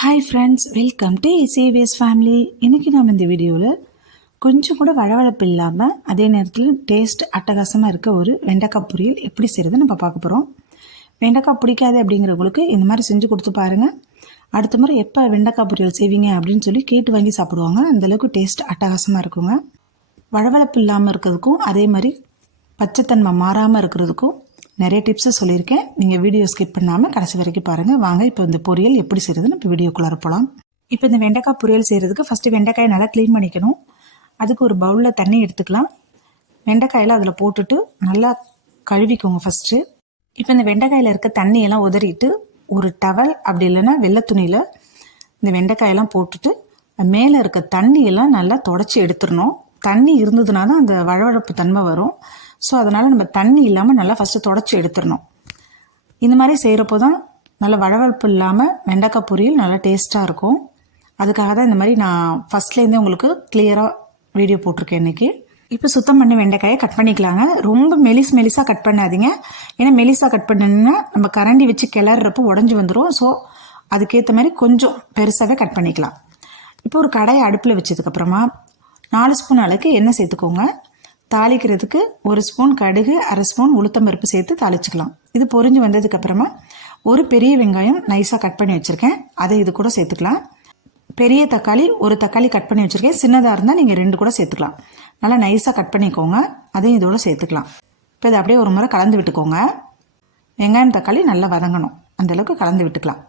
Hi friends welcome to சேவியஸ் family இன்றைக்கி நாம் இந்த வீடியோவில் கொஞ்சம் கூட வழவழப்பு இல்லாமல் அதே நேரத்தில் டேஸ்ட் அட்டகாசமாக இருக்க ஒரு வெண்டைக்காய் பொரியல் எப்படி செய்கிறது நம்ம பார்க்க போகிறோம் வெண்டைக்காய் பிடிக்காது அப்படிங்கிறவங்களுக்கு இந்த மாதிரி செஞ்சு கொடுத்து பாருங்கள் அடுத்த முறை எப்போ வெண்டைக்காய் பொரியல் செய்வீங்க அப்படின்னு சொல்லி கேட்டு வாங்கி சாப்பிடுவாங்க. அந்தளவுக்கு டேஸ்ட் அட்டகாசமாக இருக்குங்க. வழவழப்பு இல்லாமல் இருக்கிறதுக்கும் அதே மாதிரி பச்சைத்தன்மை மாறாமல் இருக்கிறதுக்கும் நிறைய டிப்ஸை சொல்லியிருக்கேன். நீங்கள் வீடியோ ஸ்கிப் பண்ணாமல் கடைசி வரைக்கும் பாருங்கள் வாங்க இப்போ இந்த பொரியல் எப்படி செய்கிறதுன்னு இப்போ வீடியோக்குள்ளார போகலாம் இப்போ இந்த வெண்டைக்காய் பொரியல் செய்கிறதுக்கு ஃபஸ்ட்டு வெண்டைக்காயை நல்லா க்ளீன் பண்ணிக்கணும். அதுக்கு ஒரு பவுலில் தண்ணி எடுத்துக்கலாம். வெண்டைக்காயில் அதில் போட்டுட்டு நல்லா கழுவிக்கோங்க ஃபஸ்ட்டு இப்போ இந்த வெண்டைக்காயில் இருக்க தண்ணியெல்லாம் உதறிட்டு ஒரு டவல் அப்படி இல்லைன்னா வெள்ளை துணியில் இந்த வெண்டைக்காயெல்லாம் போட்டுட்டு மேலே இருக்க தண்ணியெல்லாம் நல்லா தொடச்சி எடுத்துடணும். தண்ணி இருந்ததுனா தான் அந்த வழவழப்பு தன்மை வரும். ஸோ அதனால் நம்ம தண்ணி இல்லாமல் நல்லா ஃபஸ்ட்டு தொடச்சி எடுத்துடணும். இந்த மாதிரி செய்கிறப்போ தான் நல்ல வழவழப்பு இல்லாமல் வெண்டைக்காய் பொரியல் நல்லா டேஸ்ட்டாக இருக்கும். அதுக்காக தான் இந்த மாதிரி நான் ஃபஸ்ட்லேருந்தே உங்களுக்கு கிளியராக வீடியோ போட்டிருக்கேன் இன்றைக்கி இப்போ சுத்தம் பண்ண வெண்டைக்காயை கட் பண்ணிக்கலாங்க. ரொம்ப மெலிஸ் மெலிசாக கட் பண்ணாதீங்க. ஏன்னா மெலிசாக கட் பண்ணணுன்னா நம்ம கரண்டி வச்சு கிளறப்போ உடஞ்சி வந்துடும் ஸோ அதுக்கேற்ற மாதிரி கொஞ்சம் பெருசாகவே கட் பண்ணிக்கலாம். இப்போ ஒரு கடையை அடுப்பில் வச்சதுக்கப்புறமா நாலு ஸ்பூன் அளவுக்கு எண்ணெய் சேர்த்துக்கோங்க. தாளிக்கிறதுக்கு ஒரு ஸ்பூன் கடுகு அரை ஸ்பூன் உளுத்தம்பருப்பு சேர்த்து தாளிச்சுக்கலாம். இது பொரிஞ்சு வந்ததுக்கப்புறமா ஒரு பெரிய வெங்காயம் நைஸாக கட் பண்ணி வச்சுருக்கேன். அதை இது கூட சேர்த்துக்கலாம். பெரிய தக்காளி ஒரு தக்காளி கட் பண்ணி வச்சுருக்கேன். சின்னதாக இருந்தால் நீங்கள் ரெண்டு கூட சேர்த்துக்கலாம். நல்லா நைஸாக கட் பண்ணிக்கோங்க. அதையும் இதோட சேர்த்துக்கலாம். இப்போ இதை அப்படியே ஒரு முறை கலந்து விட்டுக்கோங்க. வெங்காயம் தக்காளி நல்லா வதங்கணும். அந்தளவுக்கு கலந்து விட்டுக்கலாம்.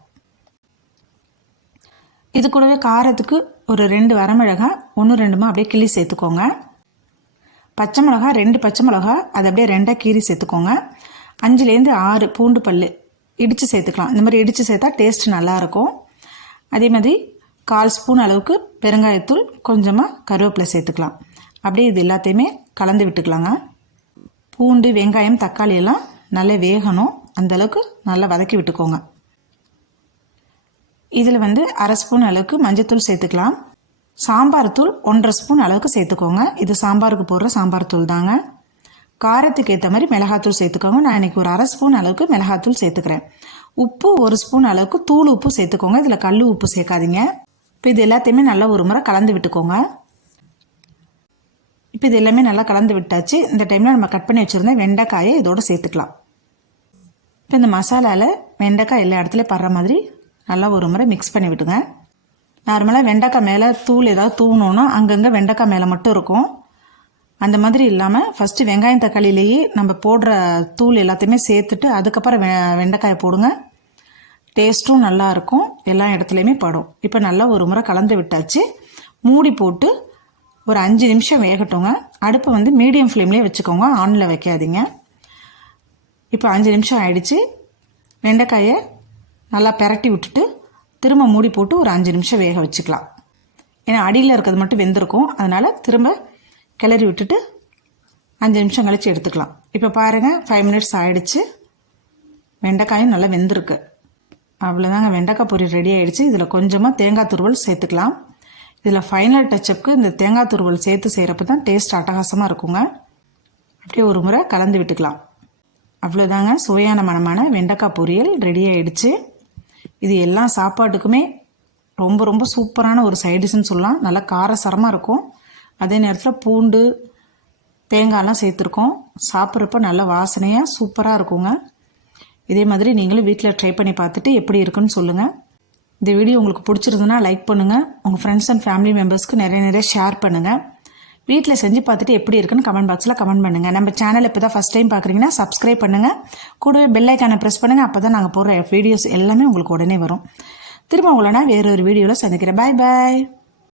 இது கூடவே காரத்துக்கு ஒரு ரெண்டு வரமிளகா ஒன்று ரெண்டுமா அப்படியே கிள்ளி சேர்த்துக்கோங்க. பச்சை மிளகா ரெண்டு பச்சை மிளகா அதை அப்படியே ரெண்டாக கீறி சேர்த்துக்கோங்க. அஞ்சுலேருந்து ஆறு பூண்டு பல் இடித்து சேர்த்துக்கலாம். இந்த மாதிரி இடித்து சேர்த்தா டேஸ்ட் நல்லாயிருக்கும். அதே மாதிரி கால் ஸ்பூன் அளவுக்கு பெருங்காயத்தூள் கொஞ்சமாக கருவேப்பிலை சேர்த்துக்கலாம். அப்படியே இது எல்லாத்தையுமே கலந்து விட்டுக்கலாங்க. பூண்டு வெங்காயம் தக்காளி எல்லாம் நல்லா வேகணும். அந்தளவுக்கு நல்லா வதக்கி விட்டுக்கோங்க. இதில் வந்து அரை ஸ்பூன் அளவுக்கு மஞ்சத்தூள் சேர்த்துக்கலாம். சாம்பார் தூள் ஒன்றரை ஸ்பூன் அளவுக்கு சேர்த்துக்கோங்க. இது சாம்பாருக்கு போடுற சாம்பார் தூள் தாங்க. காரத்துக்கு ஏற்ற மாதிரி மிளகாத்தூள் சேர்த்துக்கோங்க. நான் இன்றைக்கி ஒரு அரை ஸ்பூன் அளவுக்கு மிளகாத்தூள் சேர்த்துக்கிறேன். உப்பு ஒரு ஸ்பூன் அளவுக்கு தூள் உப்பு சேர்த்துக்கோங்க. இதில் கல் உப்பு சேர்க்காதீங்க. இப்போ இது எல்லாத்தையுமே நல்லா ஒரு முறை கலந்து விட்டுக்கோங்க. இப்போ இது எல்லாமே நல்லா கலந்து விட்டாச்சு. இந்த டைமில் நம்ம கட் பண்ணி வச்சுருந்த வெண்டைக்காயை இதோடு சேர்த்துக்கலாம். இப்போ இந்த மசாலாவில் வெண்டைக்காய் எல்லா இடத்துலையும் படுற மாதிரி நல்லா ஒரு முறை மிக்ஸ் பண்ணி விட்டுங்க. நார்மலாக வெண்டைக்காய் மேலே தூள் ஏதாவது தூவணுன்னா அங்கங்கே வெண்டைக்காய் மேலே மட்டும் இருக்கும். அந்த மாதிரி இல்லாமல் ஃபஸ்ட்டு வெங்காயம் தக்காளியிலேயே நம்ம போடுற தூள் எல்லாத்தையுமே சேர்த்துட்டு அதுக்கப்புறம் வெ வெண்டைக்காயை போடுங்க. டேஸ்ட்டும் நல்லாயிருக்கும் எல்லா இடத்துலையுமே படும். இப்போ நல்லா ஒரு முறை கலந்து விட்டாச்சு. மூடி போட்டு ஒரு அஞ்சு நிமிஷம் வேகட்டுங்க. அடுப்பை வந்து மீடியம் ஃப்ளேம்லேயே வச்சுக்கோங்க. ஆனில் வைக்காதீங்க. இப்போ அஞ்சு நிமிஷம் ஆயிடுச்சு. வெண்டைக்காயை நல்லா பெரட்டி விட்டுட்டு திரும்ப மூடி போட்டு ஒரு அஞ்சு நிமிஷம் வேக வச்சுக்கலாம். ஏன்னா அடியில் இருக்கிறது மட்டும் வெந்திருக்கும். அதனால் திரும்ப கிளறி விட்டுட்டு அஞ்சு நிமிஷம் கழித்து எடுத்துக்கலாம். இப்போ பாருங்கள் ஃபைவ் மினிட்ஸ் ஆகிடுச்சு வெண்டைக்காயும் நல்லா வெந்திருக்கு. அவ்வளோதாங்க வெண்டைக்காய் பொரியல் ரெடி ஆகிடுச்சு இதில் கொஞ்சமாக தேங்காய் துருவல் சேர்த்துக்கலாம். இதில் ஃபைனல் டச்சப்புக்கு இந்த தேங்காய் துருவல் சேர்த்து செய்கிறப்ப தான் டேஸ்ட் அட்டகாசமாக இருக்குங்க. அப்படியே ஒரு முறை கலந்து விட்டுக்கலாம். அவ்வளோதாங்க சுவையான மனமான வெண்டைக்காய் பொரியல் ரெடி ஆகிடுச்சு இது எல்லா சாப்பாட்டுக்குமே ரொம்ப ரொம்ப சூப்பரான ஒரு சைடிஷ்னு சொல்லலாம். நல்லா காரசரமாக இருக்கும். அதே நேரத்தில் பூண்டு தேங்காயெலாம் சேர்த்துருக்கோம். சாப்பிட்றப்ப நல்ல வாசனையாக சூப்பராக இருக்குங்க. இதே மாதிரி நீங்களும் வீட்டில் ட்ரை பண்ணி பார்த்துட்டு எப்படி இருக்குன்னு சொல்லுங்கள் இந்த வீடியோ உங்களுக்கு பிடிச்சிருந்தனா லைக் பண்ணுங்கள் உங்கள் ஃப்ரெண்ட்ஸ் அண்ட் ஃபேமிலி மெம்பர்ஸ்க்கு நிறைய நிறைய ஷேர் பண்ணுங்கள் வீட்டில் செஞ்சு பார்த்துட்டு எப்படி இருக்குன்னு கமெண்ட் பாக்ஸில் கமெண்ட் பண்ணுங்கள் நம்ம சேனல் இப்போ தான் ஃபஸ்ட் டைம் பார்க்குறீங்கன்னா சப்ஸ்கிரைப் பண்ணுங்கள் கூடவே பெல்லைக்கானை ப்ரெஸ் பண்ணுங்கள் அப்போ தான் நாங்கள் போடுற வீடியோஸ் எல்லாமே உங்களுக்கு உடனே வரும். திரும்ப உங்களை நான் வேறொரு வீடியோவில் சந்திக்கிறேன். பாய் பாய்